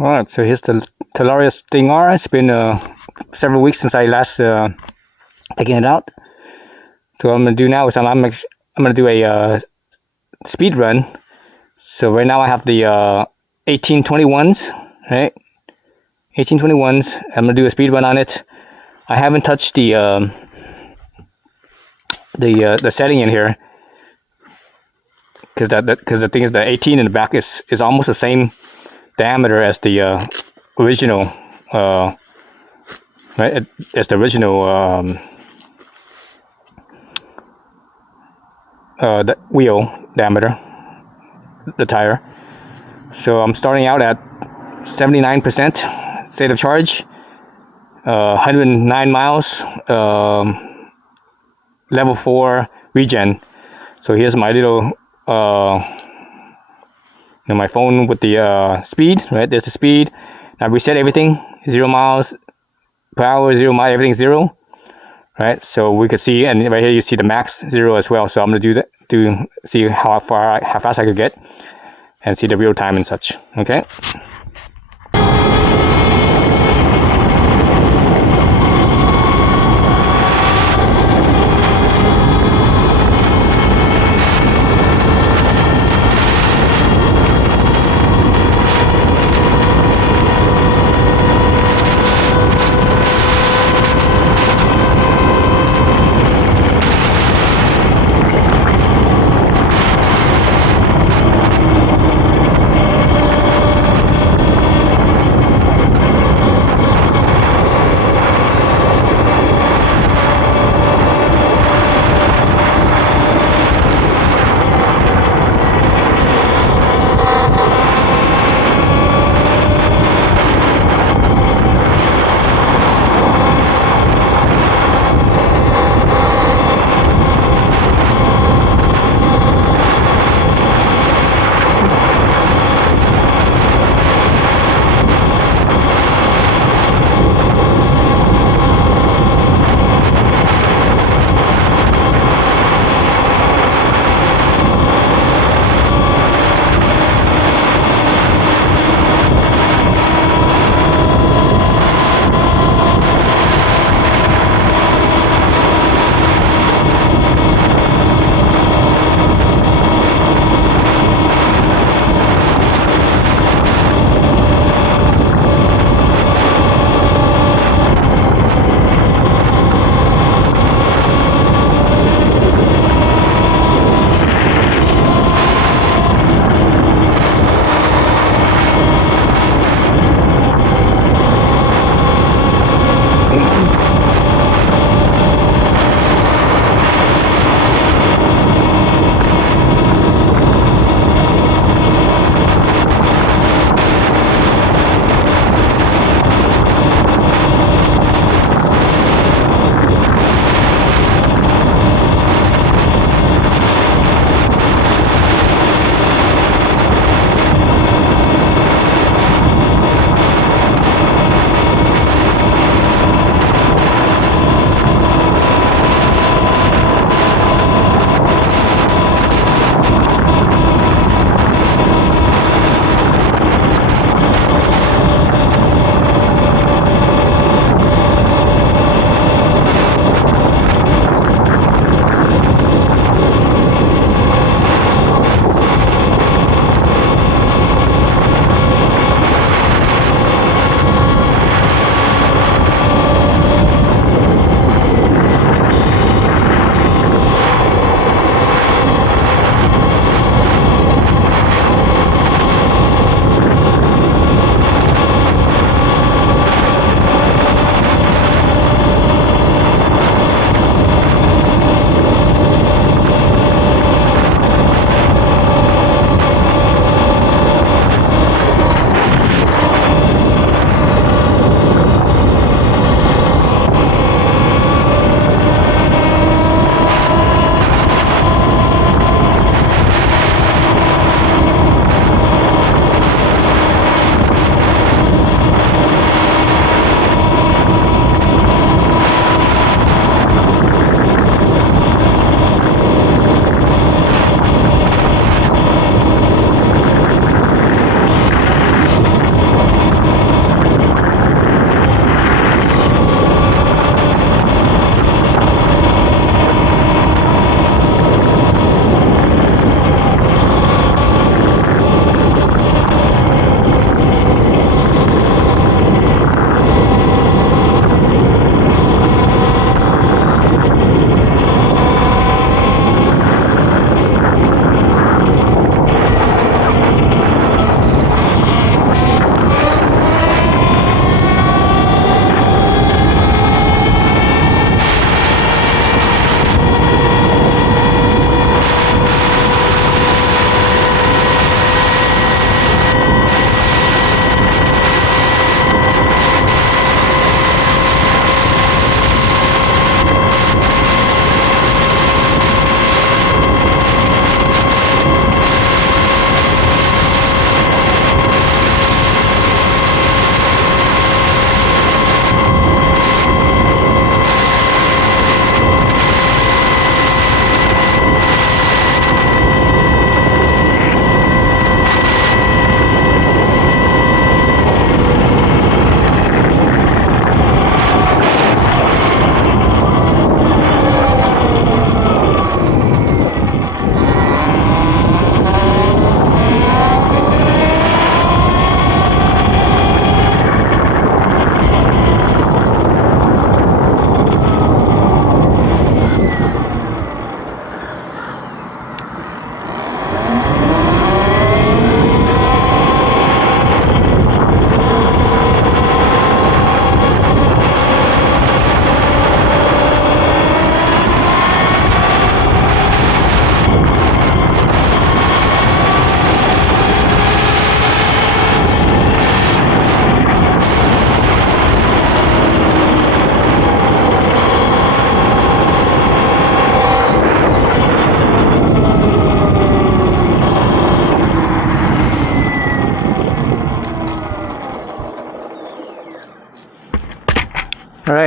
Alright, so here's the Talaria StingR. It's been several weeks since I last taken it out. So what I'm gonna do now is I'm gonna do a speed run. So right now I have the 1821s, right? 1821s. I'm gonna do a speed run on it. I haven't touched the setting in here because the thing is the 18 in the back is almost the same diameter as the original right, as the original the wheel diameter, the tire. So I'm starting out at 79% state of charge, 109 miles, level 4 regen. So here's my little my phone with the speed, right? There's the speed. I reset everything, 0 miles per hour, 0 miles, everything's 0, right? So we could see, and right here you see the max 0 as well. So I'm gonna do that to see how fast I could get and see the real time and such. Okay.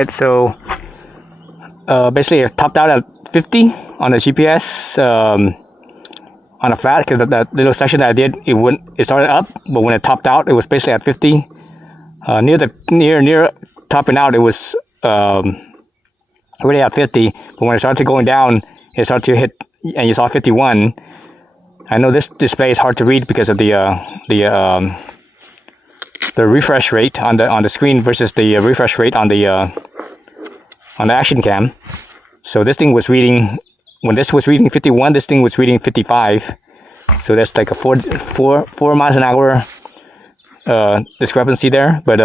right, so basically it topped out at 50 on the GPS on a flat, because that little section that I did, it started up, but when it topped out, it was basically at 50. Near topping out, it was already at 50, but when it started going down, it started to hit, and you saw 51. I know this display is hard to read because of the refresh rate on the screen versus the refresh rate on the action cam. So this thing was reading, when this was reading 51, this thing was reading 55. So that's like a 4 miles an hour discrepancy there. But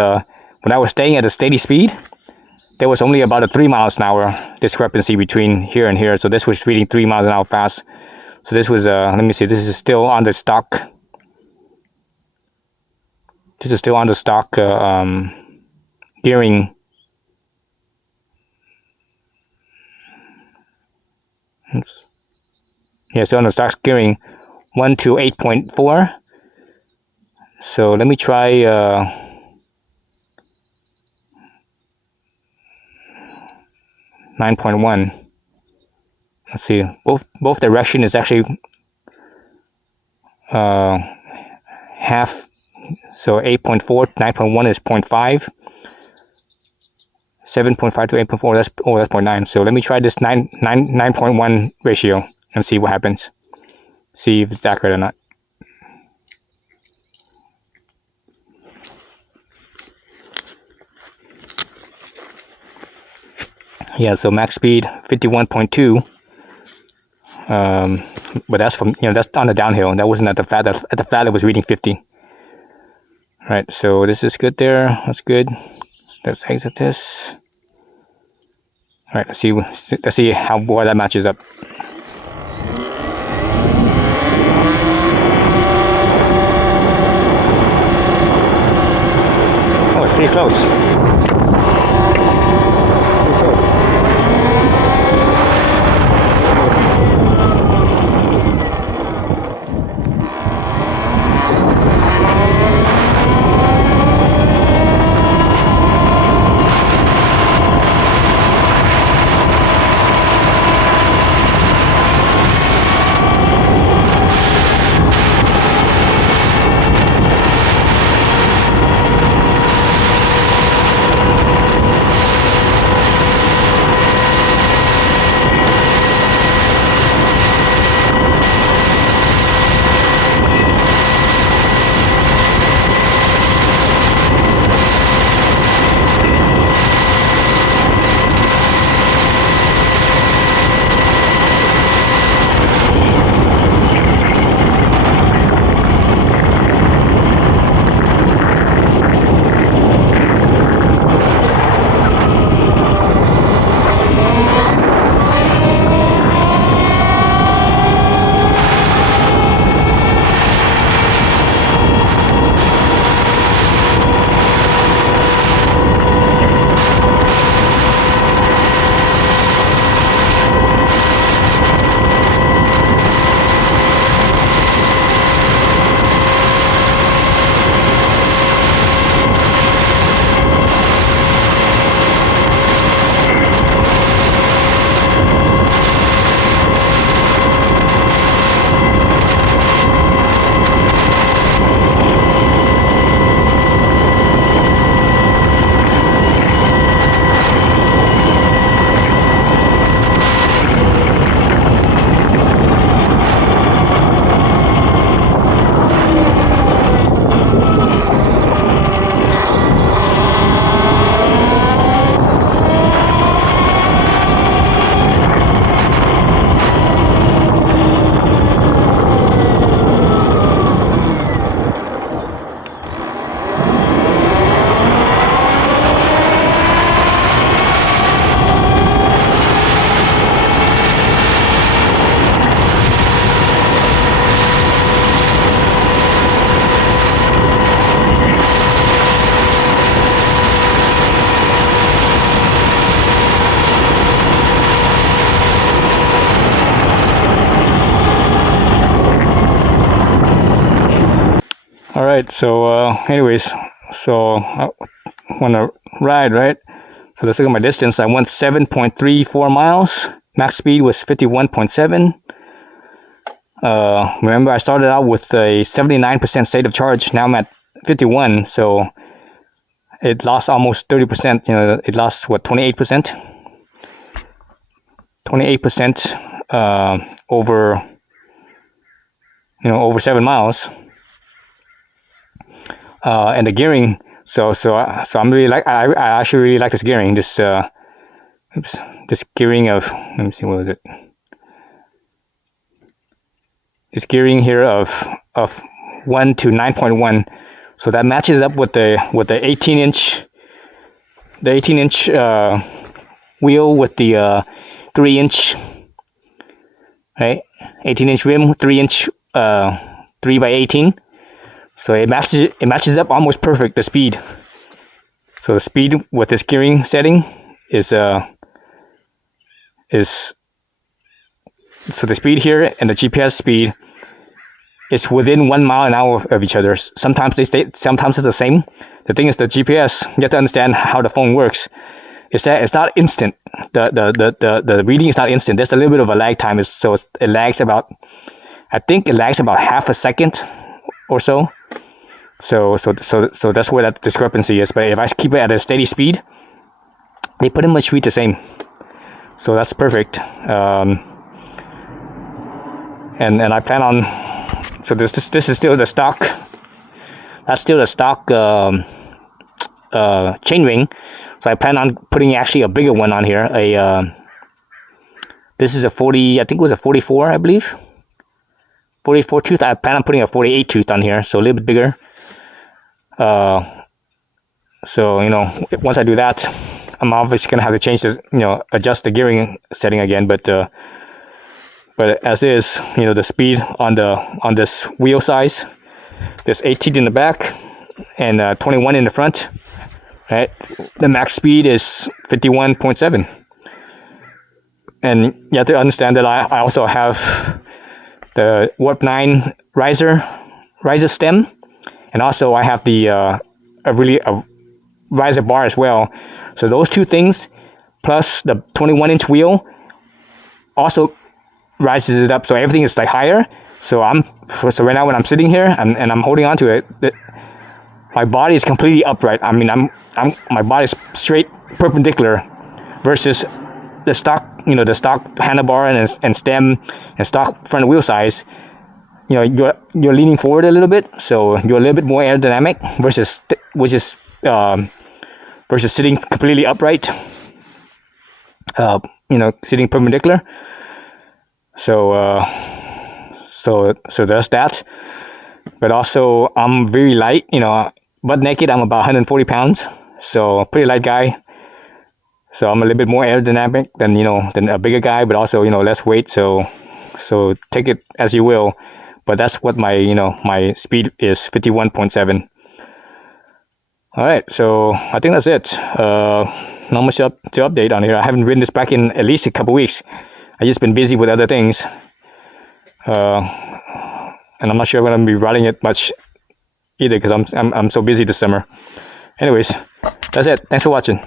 when I was staying at a steady speed, there was only about a 3 miles an hour discrepancy between here and here. So this was reading 3 miles an hour fast. So this was let me see, this is still on the stock. This is still on the stock gearing. Oops. Yeah, so on the stock gearing 1 to 8.4. So let me try 9.1. Let's see, both direction is actually half. So 8.4, 9.1 is 0.5. 7.5 to 8.4, that's 0.9. So let me try this 9.1 ratio and see what happens. See if it's accurate or not. Yeah, so max speed 51.2. But that's from, that's on the downhill. That wasn't at the flat. At the flat, it was reading 50. Right, so this is good there. That's good. Let's exit this. All right, let's see how well that matches up. Oh, it's pretty close. Alright, so anyways, so I want to ride, right? So let's look at my distance. I went 7.34 miles. Max speed was 51.7. Remember, I started out with a 79% state of charge. Now I'm at 51, so it lost almost 30%. You know, it lost what, 28%? 28% over, you know, over 7 miles. And the gearing, so I'm really like, I actually really like this gearing. This this gearing of, let me see, what was it? This gearing here of 1 to 9.1, so that matches up with the 18-inch wheel with the 3-inch, right? 18-inch rim, 3-inch 3x18. So it matches up almost perfect, the speed. So the speed with this gearing setting is so the speed here and the GPS speed is within 1 mile an hour of each other. Sometimes they stay, sometimes it's the same. The thing is, the GPS, you have to understand how the phone works. Is that it's not instant. The reading is not instant. There's a little bit of a lag time. So it lags about, I think it lags about half a second or so. So that's where that discrepancy is. But if I keep it at a steady speed, they pretty much read the same. So that's perfect. And I plan on, so this is still the stock. That's still the stock chain ring. So I plan on putting actually a bigger one on here. This is a 40, I think it was a 44, I believe. 44 tooth. I plan on putting a 48 tooth on here, so a little bit bigger. So, you know, once I do that, I'm obviously gonna have to change the, you know, adjust the gearing setting again. But as is, you know, the speed on this wheel size, there's 18 in the back and 21 in the front. Right, the max speed is 51.7. And you have to understand that I also have the Warp 9 riser stem, and also I have the a riser bar as well. So those two things plus the 21-inch wheel also rises it up, so everything is like higher. So right now when I'm sitting here and I'm holding on to it, my body is completely upright. I mean, my body is straight perpendicular, versus the stock, you know, the stock handlebar and stem and stock front wheel size. You know, you're leaning forward a little bit, so you're a little bit more aerodynamic versus sitting completely upright. You know, sitting perpendicular. So there's that. But also, I'm very light. You know, butt naked, I'm about 140 pounds. So pretty light guy. So I'm a little bit more aerodynamic than, you know, than a bigger guy, but also, you know, less weight. So take it as you will. But that's what my, you know, my speed is, 51.7. All right, so I think that's it. Not much to update on here. I haven't ridden this back in at least a couple weeks. I just been busy with other things. And I'm not sure I'm gonna be riding it much either, because I'm so busy this summer. Anyways, that's it. Thanks for watching.